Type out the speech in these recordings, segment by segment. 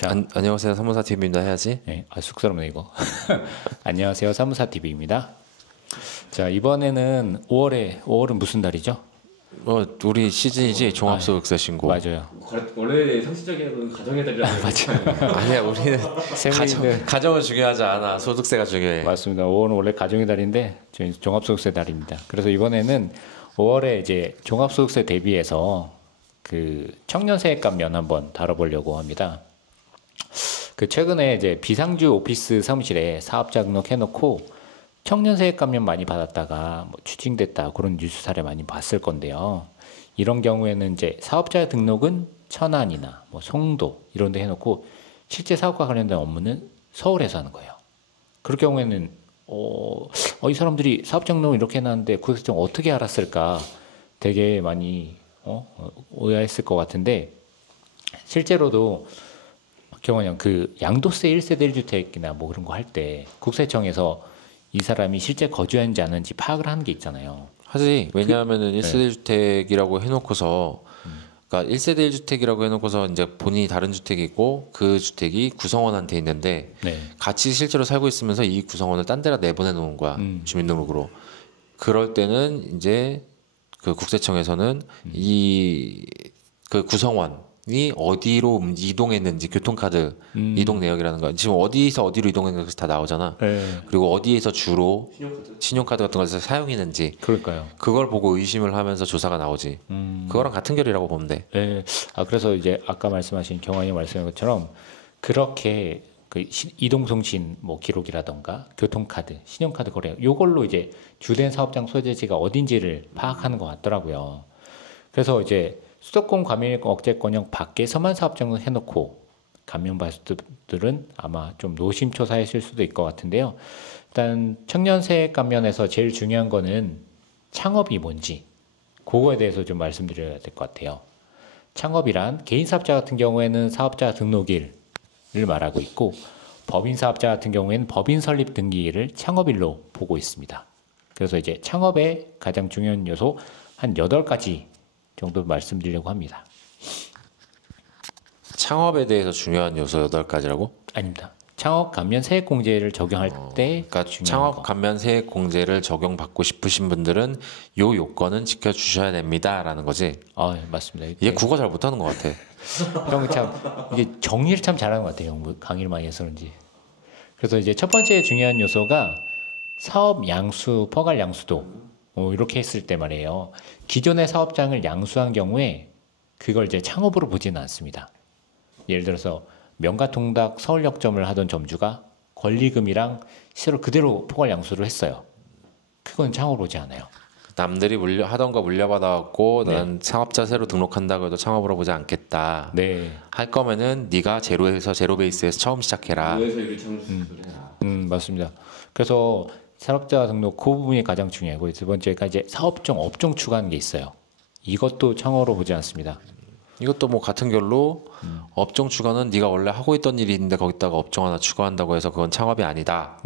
자, 안녕하세요. 사무사 TV입니다. 해야지. 네, 쑥스럽네 이거. 안녕하세요, 사무사 TV입니다. 자, 이번에는 5월은 무슨 달이죠? 우리 시즌이지 종합소득세 신고. 맞아요. 원래 상식적인 가정의 달이라고 맞아요. 아니야, 우리는 세무인들 가정은 중요하지 않아. 소득세가 중요해. 맞습니다. 5월은 원래 가정의 달인데 저희 종합소득세 달입니다. 그래서 이번에는 5월에 이제 종합소득세 대비해서 그 청년세액감면 한번 다뤄보려고 합니다. 그 최근에 이제 비상주 오피스 사무실에 사업자 등록해놓고 청년세액 감면 많이 받았다가 뭐 추징됐다 그런 뉴스 사례 많이 봤을 건데요. 이런 경우에는 이제 사업자 등록은 천안이나 뭐 송도 이런 데 해놓고 실제 사업과 관련된 업무는 서울에서 하는 거예요. 그럴 경우에는 이 사람들이 사업자 등록 이렇게 해놨는데 구획세청 어떻게 알았을까 되게 많이 오해했을 것 같은데 실제로도 경우는 그 양도세 1세대 1주택이나 뭐 그런 거 할 때 국세청에서 이 사람이 실제 거주하는지 않은지 파악을 하는 게 있잖아요. 하지. 왜냐하면은 1세대 1주택이라고 해놓고서, 그러니까 1세대 1주택이라고 해놓고서 이제 본인이 다른 주택이 있고 그 주택이 구성원한테 있는데 같이 실제로 살고 있으면서 이 구성원을 딴 데다 내보내 놓은 거야. 주민등록으로. 그럴 때는 이제 그 국세청에서는 그 구성원이 어디로 이동했는지 교통카드 이동 내역이라는 거 지금 어디서 어디로 이동했는지 다 나오잖아. 그리고 어디에서 주로 신용카드 같은 것을 사용했는지 그럴까요? 그걸 보고 의심을 하면서 조사가 나오지. 그거랑 같은 결이라고 보면 돼. 네. 그래서 이제 아까 말씀하신 경환이 말씀한 것처럼 그렇게 그 이동통신 뭐 기록이라던가 교통카드, 신용카드 거래 요걸로 이제 주된 사업장 소재지가 어딘지를 파악하는 것 같더라고요. 그래서 이제 수도권 과밀 억제권형 밖에서만 사업장을 해놓고 감면받들은 아마 좀 노심초사했을 수도 있을 것 같은데요. 일단 청년세액 감면에서 제일 중요한 거는 창업이 뭔지 그거에 대해서 좀 말씀드려야 될 것 같아요. 창업이란 개인 사업자 같은 경우에는 사업자 등록일을 말하고 있고 법인 사업자 같은 경우에는 법인 설립 등기일을 창업일로 보고 있습니다. 그래서 이제 창업의 가장 중요한 요소 한 8가지 정도 말씀드리려고 합니다. 창업에 대해서 중요한 요소 8가지라고? 아닙니다. 창업 감면 세액 공제를 적용할 때 그러니까 창업 감면 세액 공제를 적용받고 싶으신 분들은 요 요건은 지켜주셔야 됩니다라는 거지. 맞습니다. 얘 국어 잘 못하는 것 같아. 형 참 이게 정리를 참 잘하는 것 같아요. 형 강의를 많이 해서 그런지. 그래서 이제 첫 번째 중요한 요소가 사업 양수, 퍼갈 양수도 이렇게 했을 때 말이에요. 기존의 사업장을 양수한 경우에 그걸 이제 창업으로 보지는 않습니다. 예를 들어서 명가통닭 서울역점을 하던 점주가 권리금이랑 시세를 그대로 포괄 양수를 했어요. 그건 창업으로 보지 않아요. 남들이 하던 거 물려받아갖고 난 창업자 새로 등록한다고 해도 창업으로 보지 않겠다. 할 거면은 네가 제로 베이스에서 처음 시작해라. 맞습니다. 그래서 사업자 등록 그 부분이 가장 중요하고 두 번째가 이제 사업종 업종 추가하는 게 있어요. 이것도 창업으로 보지 않습니다. 이것도 뭐 같은 결로 업종 추가는 네가 원래 하고 있던 일이 있는데 거기다가 업종 하나 추가한다고 해서 그건 창업이 아니다.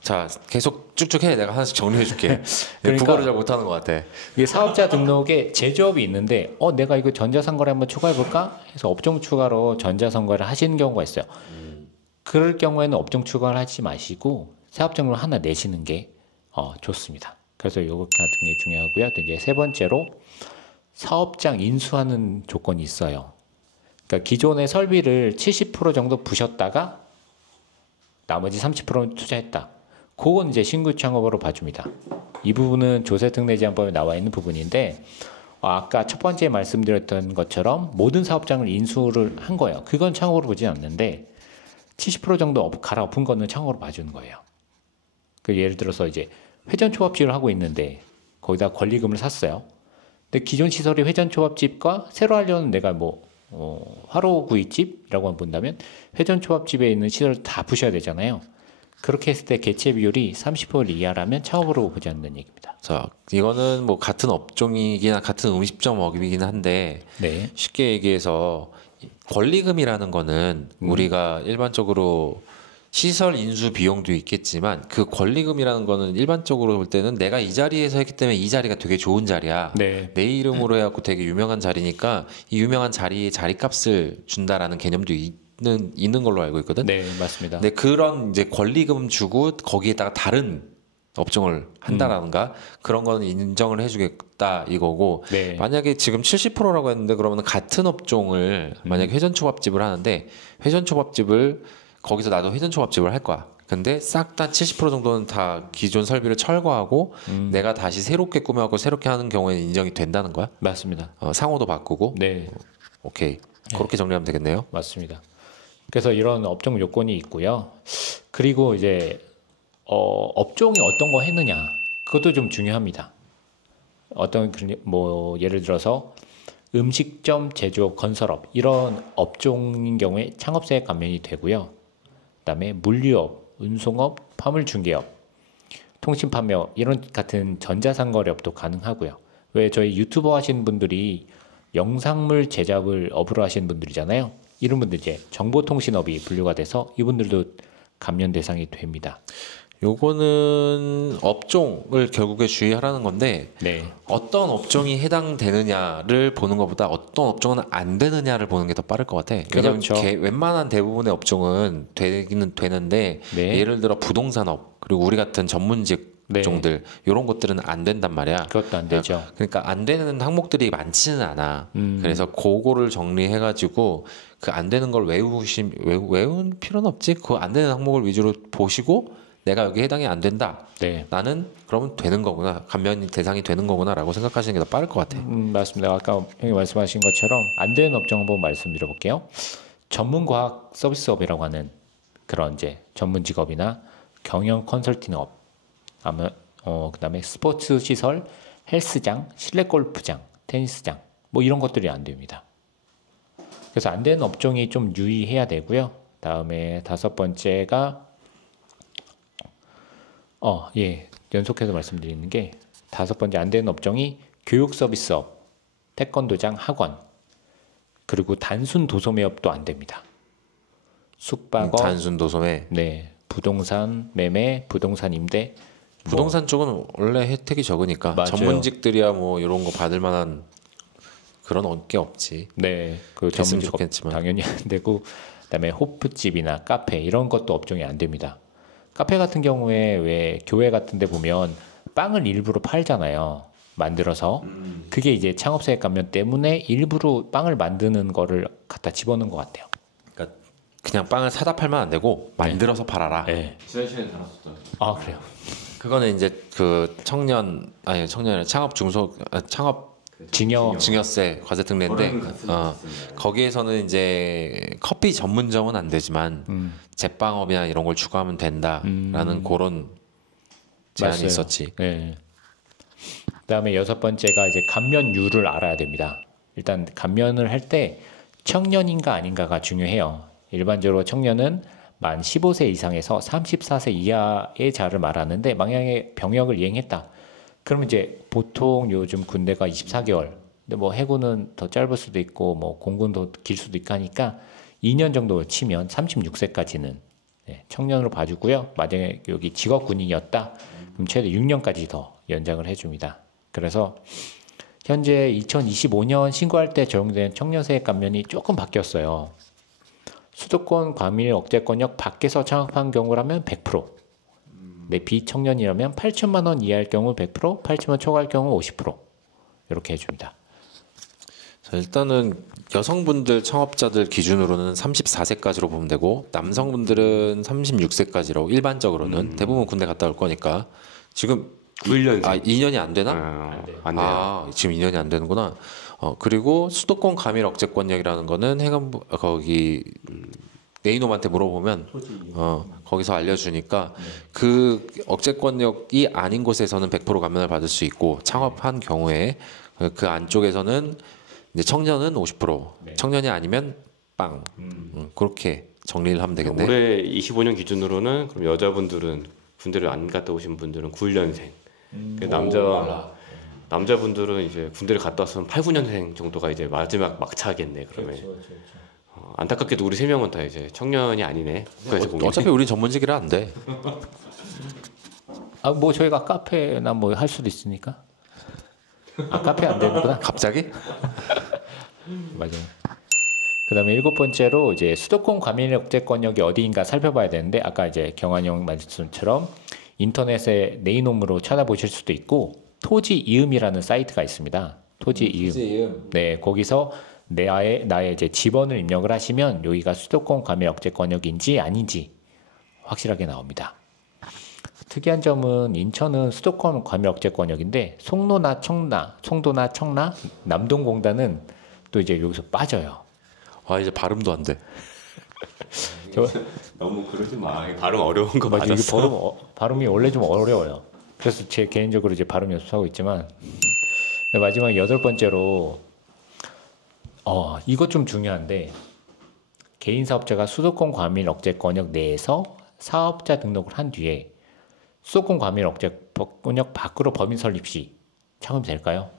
자 계속 쭉쭉 해. 내가 하나씩 정리해줄게. 그러니까 국어를 잘 못하는 것 같아. 이게 사업자 등록에 제조업이 있는데 내가 이거 전자상거래 한번 추가해볼까 해서 업종 추가로 전자상거래를 하시는 경우가 있어요. 그럴 경우에는 업종 추가를 하지 마시고 사업장으로 하나 내시는 게 좋습니다. 그래서 이거 같은 게 중요하고요. 또 이제 세 번째로 사업장 인수하는 조건이 있어요. 그러니까 기존의 설비를 70% 정도 부셨다가 나머지 30%는 투자했다. 그건 이제 신규 창업으로 봐줍니다. 이 부분은 조세특례제한법에 나와 있는 부분인데 아까 첫 번째 말씀드렸던 것처럼 모든 사업장을 인수를 한 거예요. 그건 창업으로 보지 않는데 70% 정도 갈아엎은 거는 창업으로 봐주는 거예요. 예를 들어서 이제 회전초밥집을 하고 있는데 거기다 권리금을 샀어요. 근데 기존 시설이 회전초밥집과 새로 하려는 내가 화로구이집이라고 본다면 회전초밥집에 있는 시설을 다 부셔야 되잖아요. 그렇게 했을 때 개체 비율이 30% 이하라면 창업으로 보지 않는 얘기입니다. 자, 이거는 뭐 같은 업종이긴 같은 음식점 업이긴 한데 쉽게 얘기해서 권리금이라는 거는 우리가 일반적으로 시설 인수 비용도 있겠지만 그 권리금이라는 거는 일반적으로 볼 때는 내가 이 자리에서 했기 때문에 이 자리가 되게 좋은 자리야. 내 이름으로 해갖고 되게 유명한 자리니까 이 유명한 자리에 자리값을 준다라는 개념도 있는 걸로 알고 있거든. 네, 맞습니다. 근데 그런 이제 권리금 주고 거기에다가 다른 업종을 한다라든가 그런 거는 인정을 해주겠다 이거고 네. 만약에 지금 70%라고 했는데 그러면 같은 업종을 만약에 회전초밥집을 하는데 회전초밥집을 거기서 나도 회전초밥집을 할 거야. 근데 싹 다 70% 정도는 다 기존 설비를 철거하고 내가 다시 새롭게 꾸며갖고 새롭게 하는 경우에는 인정이 된다는 거야? 맞습니다. 상호도 바꾸고? 네, 오케이. 그렇게 정리하면 되겠네요. 맞습니다. 그래서 이런 업종 요건이 있고요. 그리고 이제 업종이 어떤 거 했느냐 그것도 좀 중요합니다. 어떤 뭐 예를 들어서 음식점, 제조업, 건설업 이런 업종인 경우에 창업세액 감면이 되고요. 그다음에 물류업, 운송업, 화물 중개업, 통신 판매업 이런 같은 전자상거래업도 가능하고요. 왜 저희 유튜버 하시는 분들이 영상물 제작을 업으로 하시는 분들이잖아요. 이런 분들 이제 정보통신업이 분류가 돼서 이분들도 감면 대상이 됩니다. 요거는 업종을 결국에 주의하라는 건데 네, 어떤 업종이 해당되느냐를 보는 것보다 어떤 업종은 안 되느냐를 보는 게 더 빠를 것 같아. 왜냐면 그렇죠. 웬만한 대부분의 업종은 되기는 되는데 네. 예를 들어 부동산업 그리고 우리 같은 전문직 네. 종들 이런 것들은 안 된단 말이야. 그것도 안 되죠. 그러니까 안 되는 항목들이 많지는 않아. 음. 그래서 그거를 정리해가지고 그 안 되는 걸 외운 필요는 없지. 그 안 되는 항목을 위주로 보시고 내가 여기 해당이 안 된다. 네, 나는 그러면 되는 거구나. 감면 대상이 되는 거구나라고 생각하시는 게 더 빠를 것 같아. 맞습니다. 아까 형이 말씀하신 것처럼 안 되는 업종 한번 말씀드려 볼게요. 전문과학 서비스업이라고 하는 그런 이제 전문 직업이나 경영 컨설팅업, 그다음에 스포츠 시설, 헬스장, 실내 골프장, 테니스장 뭐 이런 것들이 안 됩니다. 그래서 안 되는 업종이 좀 유의해야 되고요. 다음에 5번째가 연속해서 말씀드리는 게 5번째 안 되는 업종이 교육 서비스업, 태권도장, 학원, 그리고 단순 도소매업도 안 됩니다. 숙박업, 단순 도소매. 네, 부동산 매매, 부동산 임대, 부동산 쪽은 원래 혜택이 적으니까 맞아요. 전문직들이야 뭐 이런 거 받을 만한 그런 게 없지. 네, 그 됐으면 전문직업 좋겠지만. 당연히 안 되고, 그다음에 호프집이나 카페 이런 것도 업종이 안 됩니다. 카페 같은 경우에 왜 교회 같은 데 보면 빵을 일부러 팔잖아요. 만들어서. 그게 이제 창업세액 감면 때문에 일부러 빵을 만드는 거를 갖다 집어넣은 것 같아요. 그러니까 그냥 빵을 사다 팔면 안 되고 만들어서 팔아라. 네. 지난 시간에 다뤘었죠. 아, 그래요? 그거는 이제 그 청년이 창업 창업 증여세 과세 특례인데 거기에서는 이제 커피 전문점은 안 되지만 제빵업이나 이런 걸 추가하면 된다라는 그런 제한이 맞아요. 있었지. 네. 그다음에 6번째가 이제 감면율을 알아야 됩니다. 일단 감면을 할 때 청년인가 아닌가가 중요해요. 일반적으로 청년은 만 15세 이상에서 34세 이하의 자를 말하는데 만약에 병역을 이행했다. 그러면 이제 보통 요즘 군대가 24개월. 근데 뭐 해군은 더 짧을 수도 있고 뭐 공군도 길 수도 있고 하니까 2년 정도 치면 36세까지는 청년으로 봐주고요. 만약에 여기 직업군인이었다. 그럼 최대 6년까지 더 연장을 해줍니다. 그래서 현재 2025년 신고할 때 적용된 청년세액 감면이 조금 바뀌었어요. 수도권 과밀 억제권역 밖에서 창업한 경우라면 100%. 네, 비청년이라면 8천만 원 이하일 경우 100%, 8천만 원 초과할 경우 50% 이렇게 해줍니다. 자, 일단은 여성분들 창업자들 기준으로는 34세까지로 보면 되고 남성분들은 36세까지로 일반적으로는 대부분 군대 갔다 올 거니까 지금 91년생. 2년이 안 되나? 안 돼요. 지금 2년이 안 되는구나. 그리고 수도권 과밀 억제권역이라는 거는 해관부 거기 네이놈한테 물어보면 거기서 알려주니까 그 억제권역이 아닌 곳에서는 100% 감면을 받을 수 있고 창업한 경우에 그 안쪽에서는 이제 청년은 50%, 청년이 아니면 빵. 그렇게 정리를 하면 되겠네. 올해 25년 기준으로는 그럼 여자분들은 군대를 안 갔다 오신 분들은 91년생. 남자분들은 이제 군대를 갔다 왔으면 8, 9년생 정도가 이제 마지막 막차겠네. 그러면 안타깝게도 우리 3명은 다 이제 청년이 아니네. 그래서 어차피 우린 전문직이라 안 돼. 뭐 저희가 카페나 뭐 할 수도 있으니까. 카페 안 되는구나. 갑자기? 맞아요. 그다음에 일곱 번째로 이제 수도권 과밀 억제권역이 어디인가 살펴봐야 되는데 아까 이제 경환이 형 말씀처럼 인터넷에 네이놈으로 찾아보실 수도 있고 토지 이음이라는 사이트가 있습니다. 토지 이음. 네, 거기서 나의 이제 집원을 입력을 하시면 여기가 수도권 과밀 억제권역인지 아닌지 확실하게 나옵니다. 특이한 점은 인천은 수도권 과밀 억제권역인데 송도나 청라, 남동공단은 또 이제 여기서 빠져요. 아 이제 발음도 안 돼. 너무 그러지 마. 발음 어려운 거 맞아. 이게 맞았어. 발음이 원래 좀 어려워요. 그래서 제 개인적으로 이제 발음 연습하고 있지만 마지막 여덟 번째로 이것 좀 중요한데 개인 사업자가 수도권 과밀 억제권역 내에서 사업자 등록을 한 뒤에 수도권 과밀 억제권역 밖으로 법인 설립 시 창업이 될까요?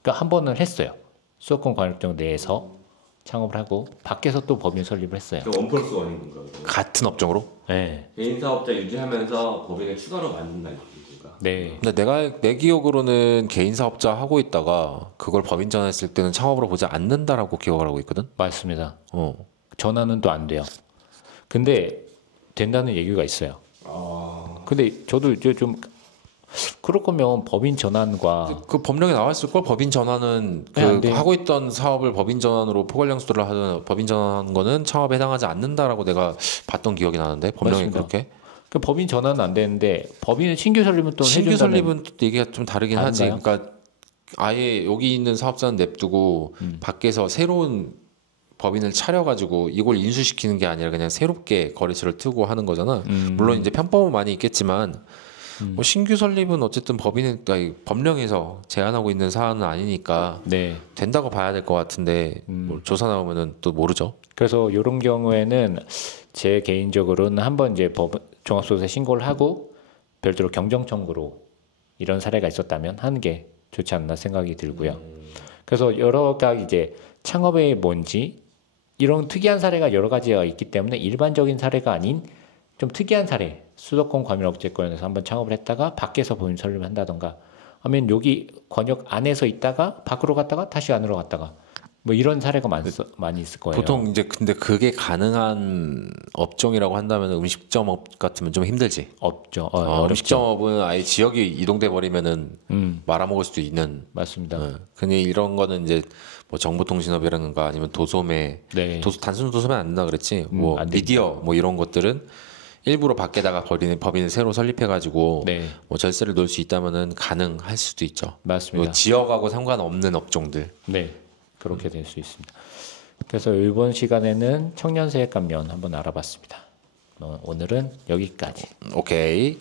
그러니까 한 번은 했어요. 수도권 과밀 억제권역 내에서 창업을 하고 밖에서 또 법인 설립을 했어요. 원 플러스 원인 건가? 같은 업종으로? 네. 개인 사업자 유지하면서 법인을 추가로 만든다는 얘기인가? 네. 근데 내 기억으로는 개인 사업자 하고 있다가 그걸 법인 전환했을 때는 창업으로 보지 않는다라고 기억을 하고 있거든. 맞습니다. 전환은 또 안 돼요. 근데 된다는 얘기가 있어요. 근데 저도 이제 좀 그럴 거면 법인 전환과 그 법령에 나와 있을 걸. 법인 전환은 네, 안 그 돼요. 하고 있던 사업을 법인 전환으로 포괄량수를 하든 법인 전환한 거는 창업에 해당하지 않는다라고 내가 봤던 기억이 나는데 법령이 맞습니다. 그렇게. 그 법인 전환은 안 되는데 법인 신규 설립은 또 신규 해준다는 설립은 또 얘기가 좀 다르긴 하지. 다른가요? 그러니까 아예 여기 있는 사업자는 냅두고 밖에서 새로운 법인을 차려가지고 이걸 인수시키는 게 아니라 그냥 새롭게 거래처를 트고 하는 거잖아. 물론 이제 편법은 많이 있겠지만 뭐 신규 설립은 어쨌든 법령에서 제한하고 있는 사안은 아니니까 네. 된다고 봐야 될 것 같은데 뭐 조사 나오면은 또 모르죠. 그래서 이런 경우에는 제 개인적으로는 한번 이제 종합소득세 신고를 하고 별도로 경정 청구로 이런 사례가 있었다면 하는 게 좋지 않나 생각이 들고요. 그래서 여러 가지 이제 창업이 뭔지 이런 특이한 사례가 여러 가지가 있기 때문에 일반적인 사례가 아닌 좀 특이한 사례, 수도권 과밀 억제권에서 한번 창업을 했다가 밖에서 법인 설립을 한다던가 하면 여기 권역 안에서 있다가 밖으로 갔다가 다시 안으로 갔다가 뭐 이런 사례가 많이 있을 거예요. 보통 이제 근데 그게 가능한 업종이라고 한다면 음식점업 같으면 좀 힘들지. 없죠. 어렵죠. 음식점업은 아예 지역이 이동돼 버리면은 말아먹을 수도 있는. 맞습니다. 근데 이런 거는 이제 뭐 정보통신업이라든가 아니면 도소매, 네. 단순 도소매 안 된다 그랬지. 뭐 안 됩니다. 미디어 뭐 이런 것들은 일부러 밖에다가 법인을 새로 설립해가지고 네. 뭐 절세를 놓을 수 있다면은 가능할 수도 있죠. 맞습니다. 뭐 지역하고 상관없는 업종들. 네, 그렇게 될 수 있습니다. 그래서 이번 시간에는 청년세액 감면 한번 알아봤습니다. 오늘은 여기까지. 오케이.